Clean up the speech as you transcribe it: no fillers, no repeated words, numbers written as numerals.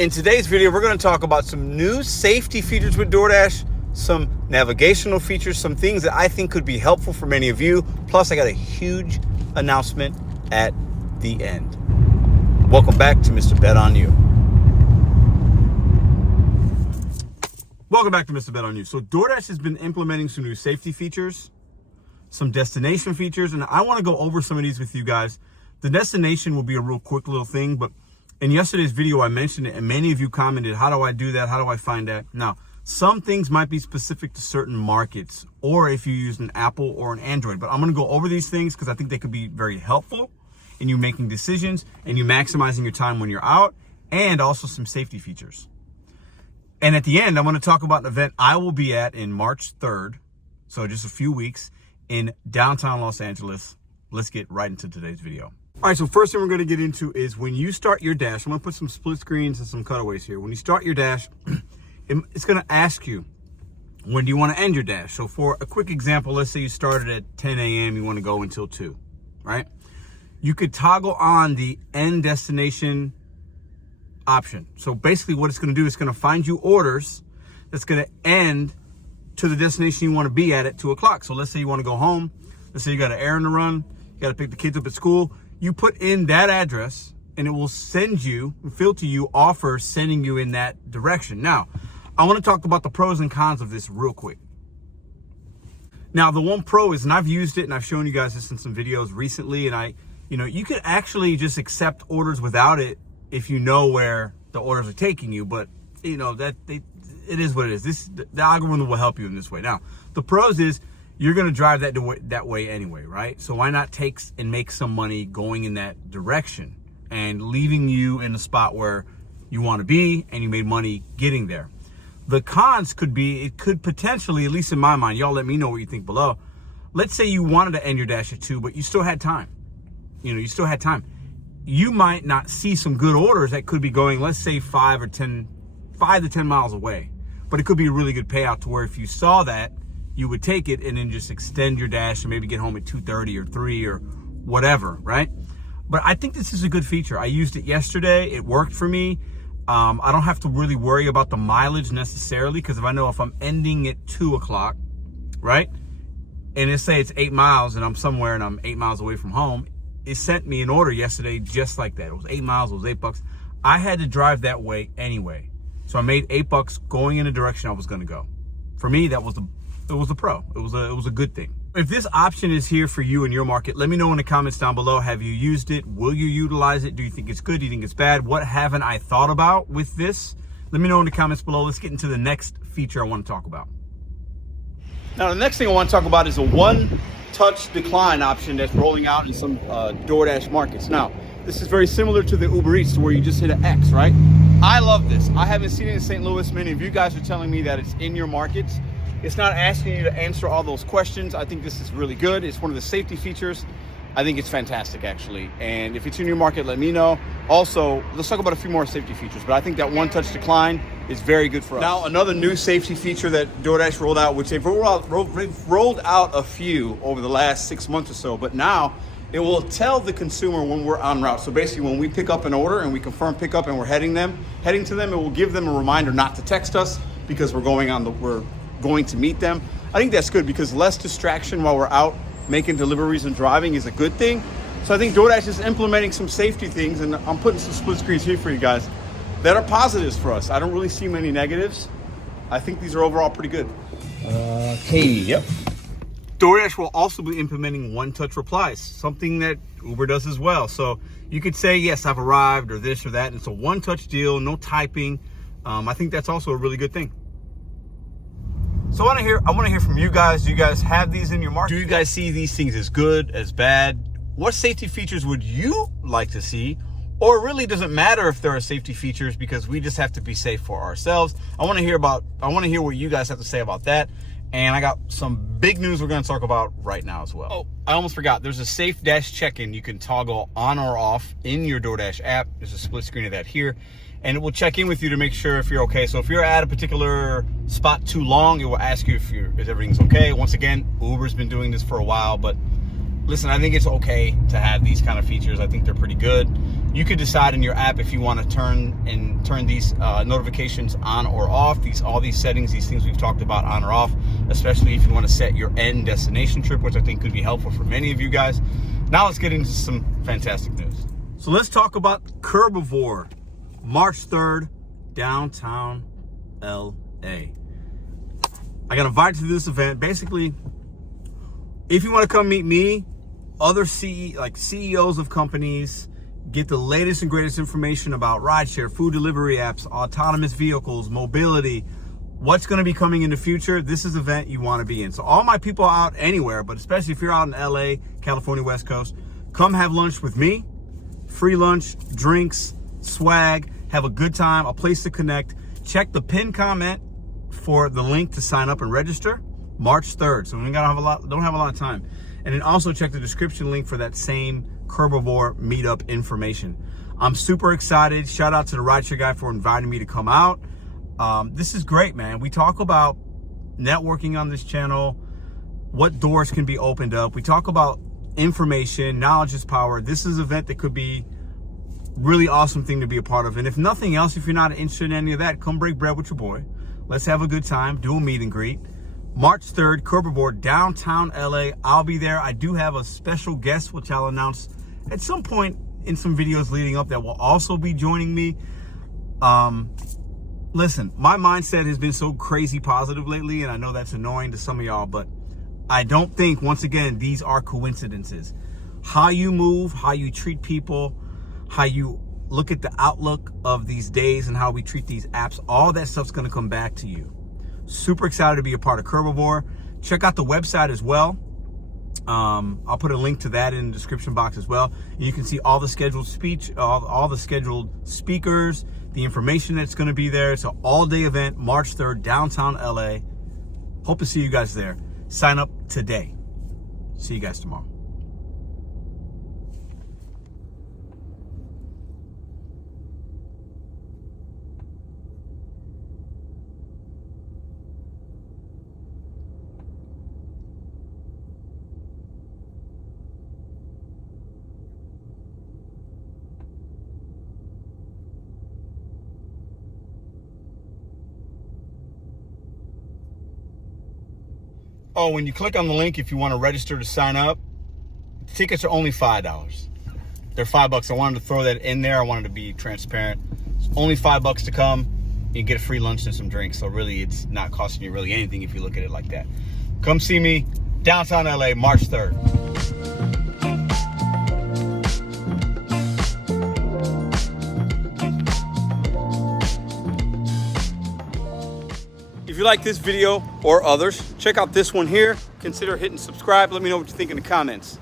In today's video, we're going to talk about some new safety features with DoorDash, some navigational features, some things that I think could be helpful for many of you. Plus, I got a huge announcement at the end. Welcome back to Mr.BetonYou. Welcome back to Mr.BetonYou. So DoorDash has been implementing some new safety features, some destination features, and I want to go over some of these with you guys. The destination will be a real quick little thing, but in yesterday's video, I mentioned it, and many of you commented, how do I do that? How do I find that? Now, some things might be specific to certain markets, or if you use an Apple or an Android, but I'm going to go over these things because I think they could be very helpful in you making decisions and you maximizing your time when you're out, and also some safety features. And at the end, I'm going to talk about an event I will be at in March 3rd, so just a few weeks, in downtown Los Angeles. Let's get right into today's video. All right, so first thing we're going to get into is when you start your dash. I'm going to put some split screens and some cutaways here. When you start your dash, it's going to ask you, when do you want to end your dash? So for a quick example, let's say you started at 10 a.m., you want to go until 2, right? You could toggle on the end destination option. So basically what it's going to do is going to find you orders that's going to end to the destination you want to be at 2 o'clock. So let's say you want to go home. Let's say you got an errand to run. You got to pick the kids up at school. You put in that address and it will send you, filter you offers sending you in that direction. Now, I want to talk about the pros and cons of this real quick. Now, the one pro is, and I've used it and I've shown you guys this in some videos recently, and you could actually just accept orders without it if you know where the orders are taking you, but it is what it is. The algorithm will help you in this way. Now, the pros is, you're going to drive that way anyway, right? So why not take and make some money going in that direction and leaving you in a spot where you want to be and you made money getting there. The cons could be, it could potentially, at least in my mind, y'all let me know what you think below. Let's say you wanted to end your dash at 2, but you still had time. You still had time. You might not see some good orders that could be going, let's say 5 to 10 miles away. But it could be a really good payout to where if you saw that, you would take it and then just extend your dash and maybe get home at 2:30 or 3 or whatever, right? But I think this is a good feature. I used it yesterday. It worked for me. I don't have to really worry about the mileage necessarily, because if I know if I'm ending at 2 o'clock, right? And let's say it's 8 miles and I'm somewhere and I'm 8 miles away from home, it sent me an order yesterday just like that. It was 8 miles, it was $8. I had to drive that way anyway. So I made $8 going in the direction I was gonna go. For me, it was a pro. It was a good thing. If this option is here for you in your market, let me know in the comments down below. Have you used it? Will you utilize it? Do you think it's good? Do you think it's bad? What haven't I thought about with this? Let me know in the comments below. Let's get into the next feature I want to talk about. Now, the next thing I want to talk about is a one-touch decline option that's rolling out in some DoorDash markets. Now, this is very similar to the Uber Eats, where you just hit an X, right? I love this. I haven't seen it in St. Louis. Many of you guys are telling me that it's in your markets. It's not asking you to answer all those questions. I think this is really good. It's one of the safety features. I think it's fantastic, actually. And if it's in your market, let me know. Also, let's talk about a few more safety features, but I think that one-touch decline is very good for us. Now, another new safety feature that DoorDash rolled out, which they've rolled out a few over the last 6 months or so, but now it will tell the consumer when we're en route. So basically, when we pick up an order and we confirm pickup and we're heading to them, it will give them a reminder not to text us because we're going to meet them. I think that's good because less distraction while we're out making deliveries and driving is a good thing. So I think DoorDash is implementing some safety things, and I'm putting some split screens here for you guys that are positives for us. I don't really see many negatives. I think these are overall pretty good. Okay, yep. DoorDash will also be implementing one-touch replies, something that Uber does as well. So you could say, yes, I've arrived, or this or that, and it's a one-touch deal, no typing. I think that's also a really good thing. So I want to hear from you guys. Do you guys have these in your market? Do you guys see these things as good, as bad? What safety features would you like to see? Or it really doesn't matter if there are safety features because we just have to be safe for ourselves. I want to hear what you guys have to say about that. And I got some big news we're going to talk about right now as well. Oh, I almost forgot. There's a safe dash check-in you can toggle on or off in your DoorDash app. There's a split screen of that here. And it will check in with you to make sure if you're okay. So if you're at a particular spot too long, it will ask you if everything's okay. Once again, Uber's been doing this for a while, but listen, I think it's okay to have these kind of features. I think they're pretty good. You could decide in your app if you want to turn these notifications on or off. All these settings, these things we've talked about, on or off, especially if you want to set your end destination trip, which I think could be helpful for many of you guys. Now let's get into some fantastic news. So let's talk about Curbivore, March 3rd, downtown LA. I got invited to this event. Basically, if you want to come meet me, other CEOs of companies, get the latest and greatest information about rideshare, food delivery apps, autonomous vehicles, mobility, what's going to be coming in the future, this is an event you want to be in. So all my people out anywhere, but especially if you're out in LA, California, West Coast, come have lunch with me. Free lunch, drinks, swag, have a good time, a place to connect. Check the pinned comment for the link to sign up and register. March 3rd, so we don't have a lot of time. And then also check the description link for that same Curbivore meetup information. I'm super excited. Shout out to the rideshare guy for inviting me to come out. This is great, man. We talk about networking on this channel, what doors can be opened up. We talk about information, knowledge is power. This is an event that could be really awesome thing to be a part of. And if nothing else, if you're not interested in any of that, come break bread with your boy. Let's have a good time, do a meet and greet. March 3rd, Curbivore, downtown LA. I'll be there. I do have a special guest, which I'll announce at some point in some videos leading up, that will also be joining me. Listen, my mindset has been so crazy positive lately, and I know that's annoying to some of y'all, but I don't think, once again, these are coincidences. How you move, how you treat people, how you look at the outlook of these days and how we treat these apps, all that stuff's going to come back to you. Super excited to be a part of Curbivore. Check out the website as well. I'll put a link to that in the description box as well. You can see all the scheduled all the scheduled speakers, the information that's going to be there. It's an all-day event, March 3rd, downtown LA. Hope to see you guys there. Sign up today. See you guys tomorrow. Oh, when you click on the link, if you want to register to sign up, tickets are only $5. They're $5. I wanted to throw that in there. I wanted to be transparent. It's only $5 to come. You get a free lunch and some drinks. So really, it's not costing you really anything if you look at it like that. Come see me, downtown LA, March 3rd. If you like this video or others, check out this one here. Consider hitting subscribe. Let me know what you think in the comments.